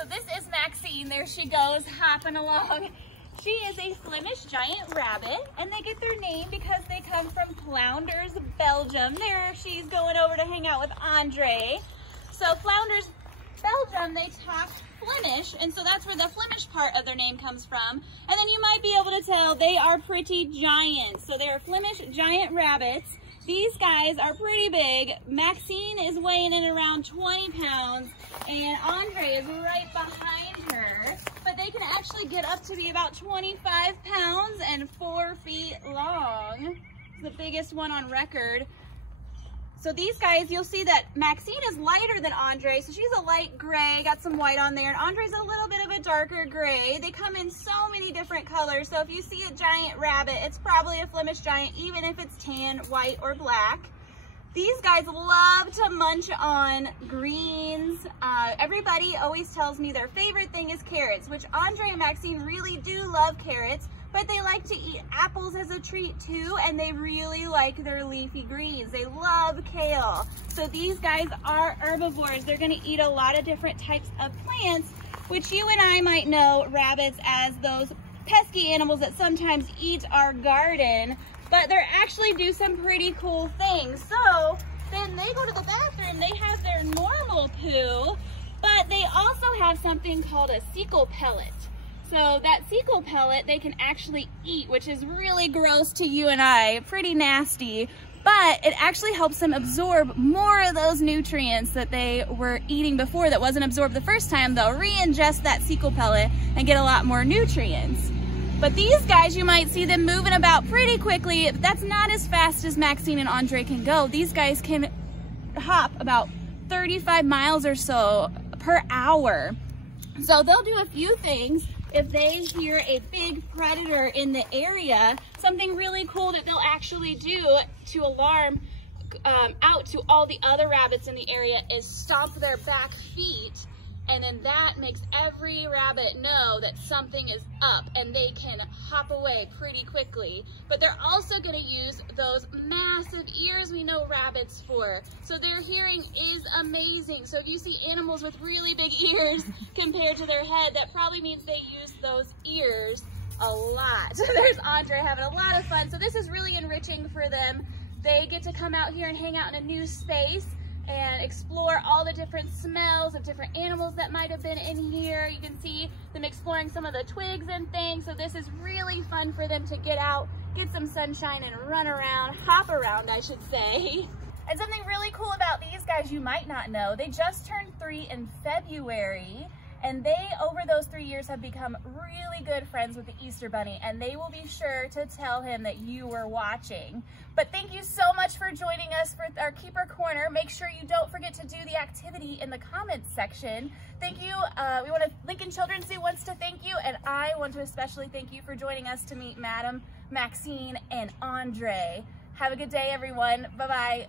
So this is Maxine. There she goes, hopping along. She is a Flemish giant rabbit, and they get their name because they come from Flanders, Belgium. There she's going over to hang out with Andre. So Flanders, Belgium, they talk Flemish, and so that's where the Flemish part of their name comes from. And then you might be able to tell they are pretty giant. So they're Flemish giant rabbits. These guys are pretty big. Maxine is weighing in around 20 pounds, and Andre is right behind her. But they can actually get up to be about 25 pounds and 4 feet long. It's the biggest one on record. So these guys, you'll see that Maxine is lighter than Andre, so she's a light gray, got some white on there, and Andre's a little bit of a darker gray. They come in so many different colors, so if you see a giant rabbit, it's probably a Flemish giant, even if it's tan, white, or black. These guys love to munch on greens. Everybody always tells me their favorite thing is carrots, which Andre and Maxine really do love carrots, but they like to eat apples as a treat too, and they really like their leafy greens. They love kale. So these guys are herbivores. They're gonna eat a lot of different types of plants, which you and I might know rabbits as those pesky animals that sometimes eat our garden, but they actually do some pretty cool things. So then they go to the bathroom, they have their normal poo, but they also have something called a cecal pellet. So that cecal pellet they can actually eat, which is really gross to you and I, pretty nasty, but it actually helps them absorb more of those nutrients that they were eating before that wasn't absorbed the first time. They'll re-ingest that cecal pellet and get a lot more nutrients. But these guys, you might see them moving about pretty quickly. That's not as fast as Maxine and Andre can go. These guys can hop about 35 miles or so per hour. So they'll do a few things. If they hear a big predator in the area, something really cool that they'll actually do to alarm out to all the other rabbits in the area is stomp their back feet, and then that makes every rabbit know that something is up and they can hop away pretty quickly. But they're also going to use those massive ears we know rabbits for. So their hearing is amazing. So if you see animals with really big ears compared to their head, that probably means they use those ears a lot. So there's Andre having a lot of fun. So this is really enriching for them. They get to come out here and hang out in a new space and explore all the different smells of different animals that might have been in here. You can see them exploring some of the twigs and things. So this is really fun for them to get out, get some sunshine, and run around, hop around, I should say. And something really cool about these guys you might not know, they just turned 3 in February, and they, over those 3 years, have become really good friends with the Easter Bunny, and they will be sure to tell him that you were watching. But thank you so much for joining us for our Keeper Corner. Make sure you don't forget to do the activity in the comments section. Thank you. We want to, Lincoln Children's Zoo wants to thank you, and I want to especially thank you for joining us to meet Madam, Maxine, and Andre. Have a good day, everyone. Bye-bye.